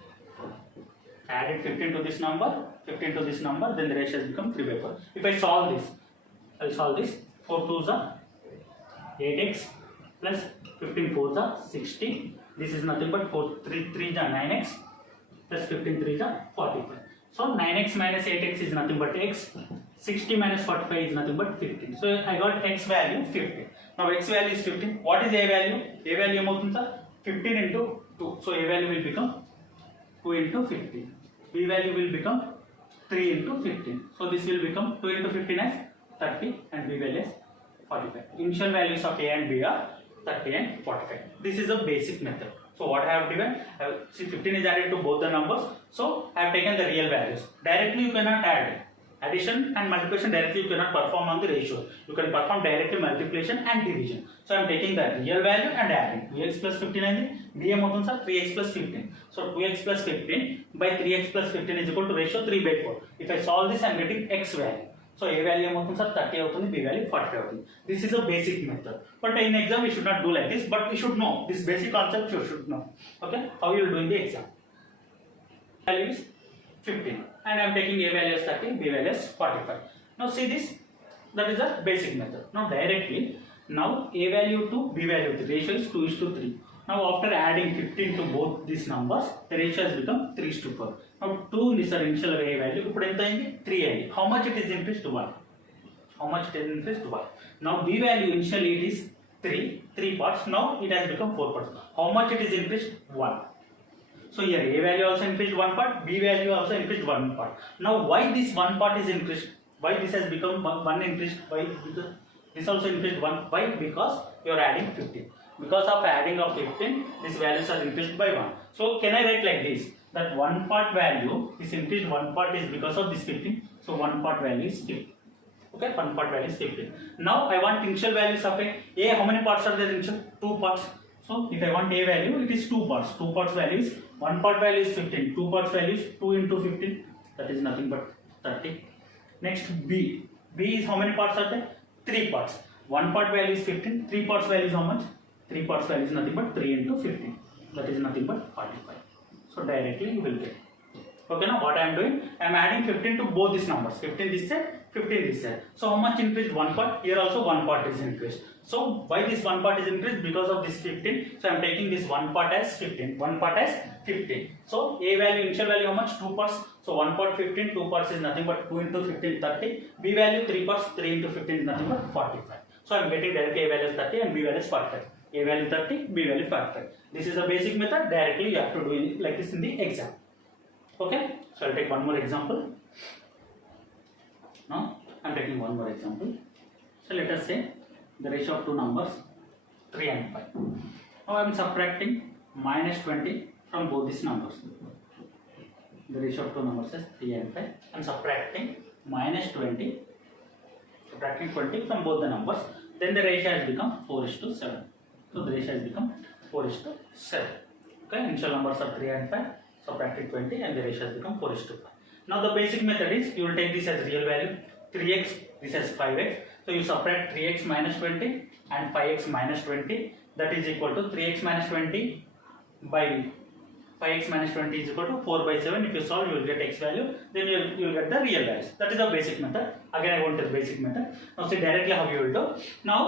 Added 15 to this number, 15 to this number, then the ratio has become 3/4. If I solve this, I will solve this. 4 2s are 8x plus 15 4s are 60. This is nothing but 4 3 3s are 9x plus 15 3s are 45. So 9x minus 8x is nothing but x. 60 minus 45 is nothing but 15. So I got x value 15. Now x value is 15. What is a value? A value is 15 into 2. So a value will become 2 into 15. B value will become 3 into 15. So this will become 2 into 15 as 30 and B value is 45. Initial values of A and B are 30 and 45. This is a basic method. So what I have given, see 15 is added to both the numbers. So I have taken the real values. Directly you cannot add. Addition and multiplication directly you cannot perform on the ratio. You can perform directly multiplication and division. So I am taking the real value and adding. 2x plus 15 and B am 3x plus 15. So 2x plus 15 by 3x plus 15 is equal to ratio 3/4. If I solve this I am getting x value. So A value is 30, B value 45. This is a basic method. But in exam we should not do like this, but we should know. This basic concept you should know. Okay? How you will do in the exam. Value is 15 and I am taking A value as 30, B value as 45. Now see this, that is a basic method. Now directly, now A value to B value, the ratio is 2:3. Now after adding 15 to both these numbers, the ratio has become 3:4. Now 2 is our initial A value, ఇప్పుడు ఎంత అయింది 3 అయింది. How much it is increased to 1? How much it is increased to 1? Now B value initially it is 3 parts, now it has become 4 parts. How much it is increased? 1. So here A value also increased 1 part, B value also increased 1 part. Now why this 1 part is increased? Why this has become 1 increased? Why? Because this also increased 1. Why? Because you are adding 15. Because of adding of 15, these values are increased by 1. So can I write like this? That 1 part value is increased 1 part is because of this 15. So 1 part value is 15. Okay, 1 part value is 15. Now I want initial values of A. How many parts are there initial? 2 parts. So if I want A value, it is 2 parts. 2 parts value is 1 part value is 15. 2 parts value is 2 into 15. That is nothing but 30. Next B. B is how many parts are there? 3 parts. 1 part value is 15. 3 parts value is how much? 3 parts value is nothing but 3 into 15. That is nothing but 45. So directly you will get. Okay, now what I am doing? I am adding 15 to both these numbers. 15 this side, 15 this side. So how much increased? 1 part. Here also 1 part is increased. So why this 1 part is increased? Because of this 15. So I am taking this 1 part as 15. 1 part as 15. So A value, initial value how much? 2 parts. So 1 part 15, 2 parts is nothing but 2 into 15, 30. B value 3 parts, 3 into 15 is nothing but 45. So I am getting directly A value is 30 and B value is 45. A value 30, B value 45. This is a basic method. Directly you have to do it like this in the exam. Okay? So I'll take one more example. Now I'm taking one more example. So let us say the ratio of two numbers 3 and 5. Now I'm subtracting minus 20 from both these numbers. The ratio of two numbers is 3 and 5. I'm subtracting minus 20, subtracting 20 from both the numbers. Then the ratio has become 4:7. So the ratio has become 4:7. Okay, initial numbers are 3 and 5, subtracted 20 and the ratio has become 4:5. Now the basic method is you will take this as real value, 3x, this as 5x. So you subtract 3x minus 20 and 5x minus 20, that is equal to 3x minus 20 by 5x minus 20 is equal to 4/7. If you solve, you will get x value, then you will get the real values. That is the basic method. Again I won't tell basic method. Now see directly how you will do. Now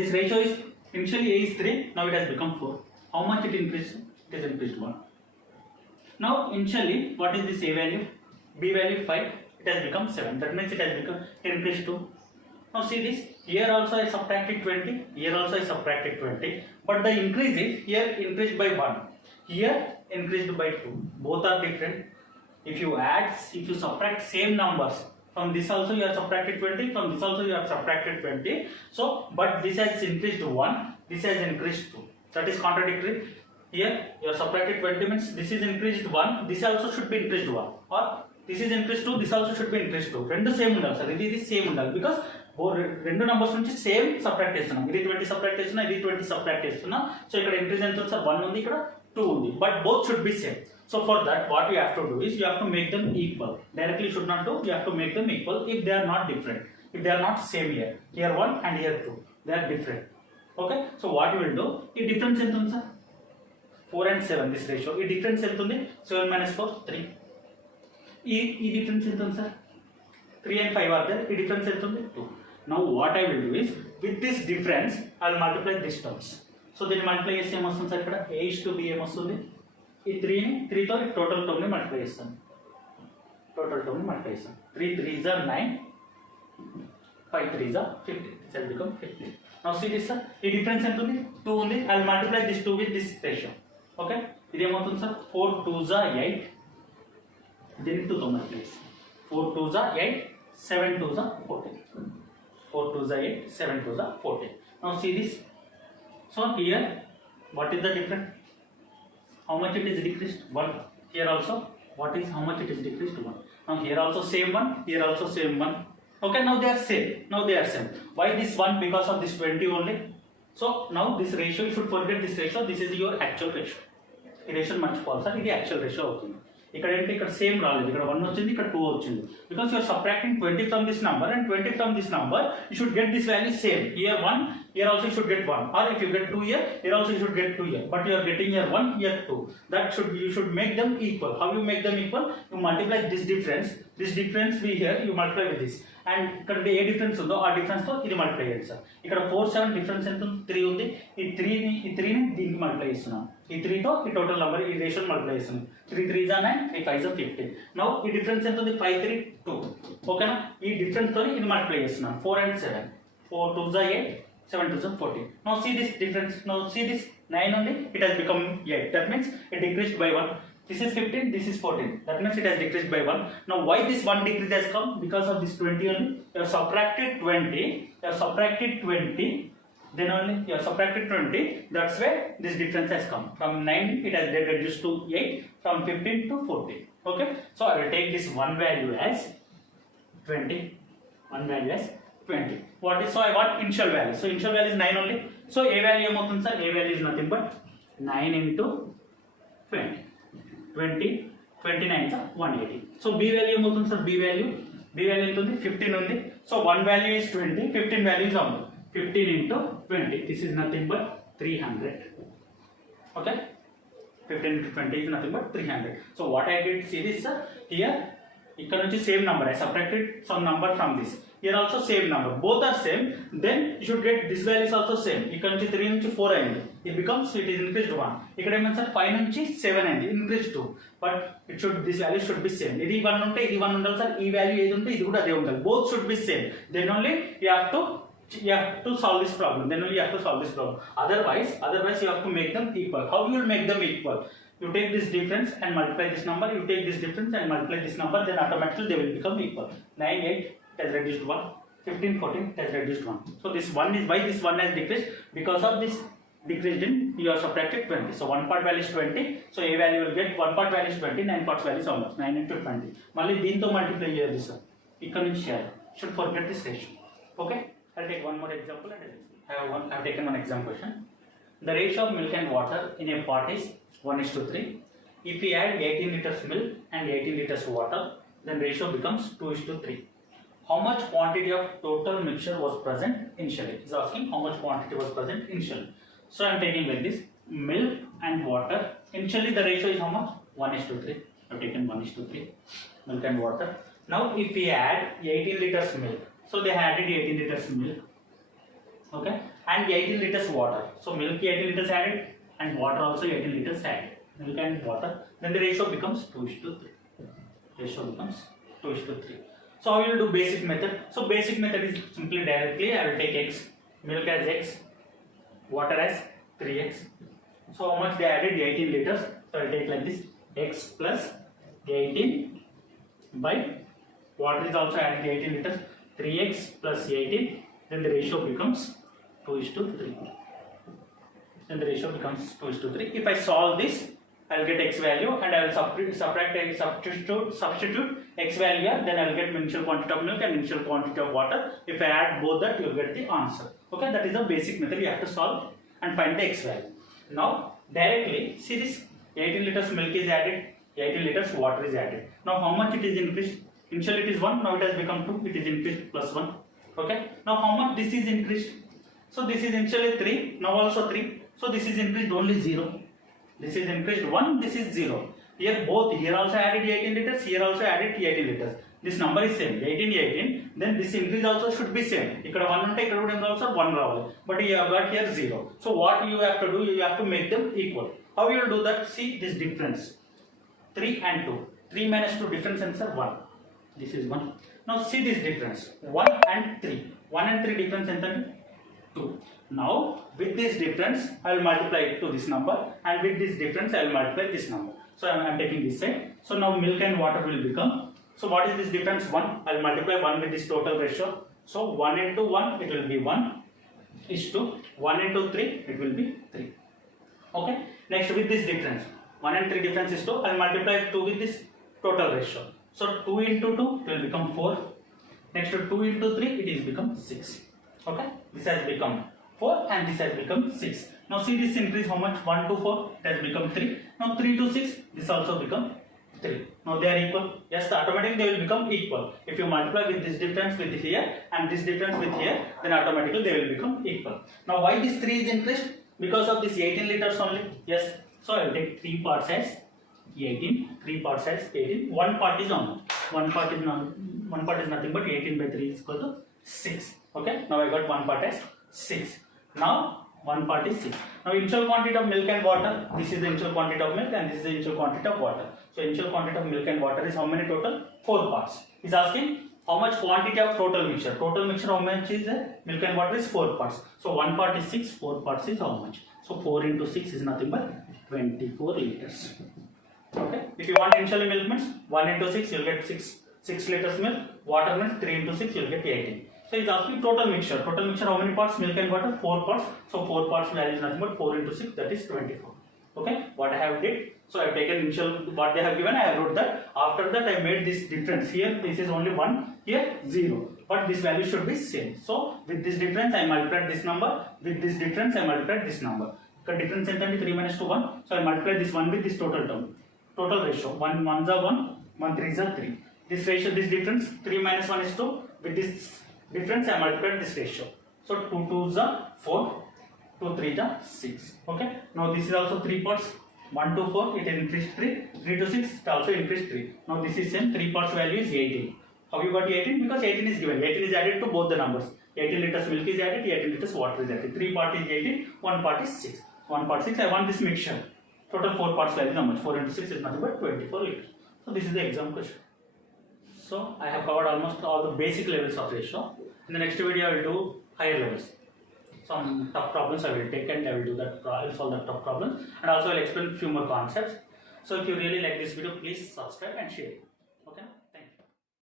this ratio is initially A is 3, now it has become 4. How much it increased? It is increased 1. Now initially, what is this A value? B value 5, it has become 7. That means it has become increased 2. Now see this, here also I subtracted 20, here also I subtracted 20. But the increase is, here increased by 1, here increased by 2. Both are different. If you subtract same numbers, From this also you have subtracted 20. From this also you have subtracted 20. So, but this has increased 1. This has increased 2. That is contradictory. Here you have subtracted 20 means this is increased 1. This also should be increased 1. Or this is increased 2. This also should be increased 2. Rendu same undali sir. Idi same undali because రెండు numbers నుంచి same subtract చేస్తున్నాం. ఇది 20 subtract చేస్తున్నా, ఇది 20 subtract చేస్తున్నా. So ఇక్కడ increase ఎంత ఉంది సార్? 1 ఉంది, ఇక్కడ 2 ఉంది. But both should be same. So for that what you have to do is you have to make them equal. Directly should not do. You have to make them equal if they are not different. If they are not same here. Here 1 and here 2. They are different. Okay. So what you will do? The difference ఎంత ఉంది sir? 4 and 7 this ratio. ఈ difference ఎంత ఉంది? 7 minus 4 3. ఈ difference ఎంత ఉంది sir? 3 and 5 are there. ఈ difference ఎంత ఉంది? 2. Now what I will do is with this difference I will multiply this terms. So then multiply చేస్తే ఏమొస్తుంది సార్? ఇక్కడ a is to b ఏమొస్తుంది? ఈ 3ని 3తో టోటల్ టర్మ్ని మల్టిప్లై చేస్తాను. టోటల్ టర్మ్ని మల్టిప్లై చేస్తాను. 3 3s are 9, 5 3s are 15. It has become 15. Now see this sir. ఈ difference ఎంత ఉంది? 2 ఉంది. I will multiply this 2 with this ratio. Okay. ఇది ఏమవుతుంది సార్? 4 2s are 8. దీన్ని 2తో మల్టిప్లై చేస్తాను. 4 2s are 8, 7 2s are 14. 4 2s are 8, 7 2s are 14. Now see this. So here what is the difference? How much it is decreased? 1. Here also what is how much it is decreased? 1. Now here also same 1, here also same 1. Okay, now they are same. Now they are same. Why this 1? Because of this 20 only. So now this ratio, you should forget this ratio. This is your actual ratio. ఈ ratio మర్చిపోవాలి sir. ఇది actual ratio అవుతుంది. ఇక్కడ ఏంటి? ఇక్కడ same రాలేదు. ఇక్కడ 1 వచ్చింది, ఇక్కడ 2 వచ్చింది. Because you are subtracting 20 from this number and 20 from this number. You should get this value same. Here 1, here also you should get 1. Or if you get 2 here, here also you should get 2 here. But you are getting here 1, here 2. That should, you should make them equal. How you make them equal? You multiply this difference. This difference we here you multiply with this. And ఇక్కడ a difference ఉందో ఆ difference తో ఇది multiply చేయండి sir. ఇక్కడ 4 7 difference ఎంత ఉంది? 3 ఉంది. ఈ 3ని దీనికి మల్టిప్లై చేస్తున్నాం. ఈ 3 తో ఈ టోటల్ నంబర్ ఈ రేషియో మల్టిప్లై చేస్తున్నాం. 3 3s are 9, 3 5s are 15. Now ఈ డిఫరెన్స్ ఎంత ఉంది? 5 3 2. ఓకేనా? ఈ డిఫరెన్స్ తో ఇది మల్టిప్లై చేస్తున్నాం. 4 and 7. 4 2s are 8, 7 2s are 14. Now see this difference. Now see this 9 only. It has become 8. That means it decreased by 1. This is 15, this is 14. That means it has decreased by 1. Now why this 1 decrease has come? Because of this 20 only. You have subtracted 20. You have subtracted 20. Then only you have subtracted 20. That's where this difference has come. From 9 it has reduced to 8. From 15 to 14. Okay. So I will take this one value as 20. One value as 20. What is, so I want initial value. So initial value is 9 only. So A value ఏమవుతుంది sir? A value is nothing but 9 into 20. 20, 29 is 180. So B value ఏమవుతుంది sir? B value ఎంత ఉంది? 15 ఉంది. So 1 value is 20, 15 value is 15 into 20. This is nothing but 300. Okay. 15 into 20 is nothing but 300. So what I did, see this sir? Here ఇక్కడ నుంచి same number. I subtracted some number from this. Here also same number. Both are same. Then you should get this value is also same. ఇక్కడ నుంచి 3 నుంచి 4 అయింది. It becomes, it is increased 1. ఇక్కడ ఏమైంది sir? 5 నుంచి 7 అయింది. Increased 2. But it should, this value should be same. ఇది 1 ఉంటే ఇది 1 ఉండాలి సార్. ఈ వాల్యూ ఏది ఉంటే ఇది కూడా అదే ఉండాలి. Both should be same. Then only you have to solve this problem. Then only you have to solve this problem. Otherwise you have to make them equal. How you will make them equal? You take this difference and multiply this number. You take this difference and multiply this number. Then automatically they will become equal. 9 8 has reduced 1. 15 14 has reduced 1. So this 1 is, why this 1 has decreased? Because of this decreased in, you have subtracted 20. So 1 part value is 20. So A value will get 1 part value is 20. 9 parts value is almost 9 into 20. మళ్ళీ దీంతో multiply చేయాలి sir. ఇక్కడ నుంచి చేయాలి. Should forget this ratio. Okay. I'll take one more example and I have taken one exam question. The ratio of milk and water in a pot is 1:3. If we add 18 liters milk and 18 liters water, then ratio becomes 2:3. How much quantity of total mixture was present initially? Is asking how much quantity was present initially. So I am taking like this: milk and water. Initially the ratio is how much? 1:3. I have taken 1:3 milk and water. Now if we add 18 liters milk, so they added 18 liters milk, okay, and 18 liters water. So milk 18 liters added and water also 18 liters added. Milk and water. Then the ratio becomes 2:3. Ratio becomes 2:3. So how you will do basic method? So basic method is simply directly I will take x, milk as x, water as 3x. So how much they added? 18 liters. So I will take like this: x plus 18 by Water is also added 18 liters. 3x plus 18. Then the ratio becomes 2:3. Then the ratio becomes 2:3. If I solve this, I will get x value and I will substitute x value here. Then I will get initial quantity of milk and initial quantity of water. If I add both that, you will get the answer. Okay, that is the basic method you have to solve and find the x value. Now directly see this, 18 liters milk is added, 18 liters water is added. Now how much it is increased? Initially it is 1, now it has become 2, it is increased plus 1. Okay, now how much this is increased? So this is initially 3, now also 3. So this is increased only 0. This is increased 1, this is 0. Here both, here also added 18 liters, here also added 18 liters. This number is same, 18, then this increase also should be same. Ikkada 1 unte ikkada also 1 ravali. But you have got here 0. So what you have to do, you have to make them equal. How you will do that? See this difference. 3 and 2. 3 minus 2 difference answer 1. This is 1. Now see this difference. 1 and 3. 1 and 3 difference enter 2. Now with this difference I will multiply it to this number, and with this difference I will multiply this number. So I am taking this side. So now milk and water will become. So what is this difference? 1. I will multiply 1 with this total ratio. So 1 into 1 it will be 1 is to 1 into 3 it will be 3. Okay. Next with this difference 1 and 3 difference is 2. I will multiply 2 with this total ratio. So 2 into 2 it will become 4. Next to 2 into 3 it is become 6. Okay. This has become 4 and this has become 6. Now see this increase how much? 1 to 4 it has become 3. Now 3 to 6 this also become 3. Now they are equal. Yes, automatically they will become equal. If you multiply with this difference with here and this difference with here, then automatically they will become equal. Now why this 3 is increased? Because of this 18 liters only. Yes. So I will take 3 parts as 18. 3 parts as 18. 1 part is how much? 1 part is nothing but 18 by 3 is equal to 6. Okay. Now I got 1 part as 6. Now 1 part is 6. Now initial quantity of milk and water. This is the initial quantity of milk and this is the initial quantity of water. So initial quantity of milk and water is how many total? 4 parts. He's asking how much quantity of total mixture. Total mixture how much is there? Milk and water is 4 parts. So 1 part is 6. 4 parts is how much? So 4 into 6 is nothing but 24 liters. Okay. If you want initial milk means 1 into 6 you will get 6 liters milk. Water means 3 into 6 you will get 18. So he's asking total mixture. Total mixture how many parts? Milk and water? 4 parts. So 4 parts value is nothing but 4 into 6, that is 24. Okay. What I have did? So I have taken initial what they have given. I have wrote that. After that I made this difference. Here this is only 1. Here 0. But this value should be same. So with this difference I multiplied this number. With this difference I multiplied this number. The difference is 3 minus 2 1. So I multiply this 1 with this total term. Total ratio 1 1s are 1. 1 3s are 3. This ratio, this difference 3 minus 1 is 2. With this difference I multiplied this ratio. So 2 2s are 4, 2 3s are 6. Okay. Now this is also 3 parts. 1 to 4 it increased 3. 3 to 6 it also increased 3. Now this is same. 3 parts value is 18. How you got 18? Because 18 is given. 18 is added to both the numbers. 18 liters milk is added. 18 liters water is added. 3 part is 18. 1 part is 6. 1 part 6. I want this mixture. Total 4 parts value is how much? 4 into 6 is nothing but 24 liters. So this is the exam question. So I have covered almost all the basic levels of ratio. In the next video I will do higher levels. Some tough problems I will take and I will do that. I will solve that tough problems, and also I will explain few more concepts. So if you really like this video, please subscribe and share it.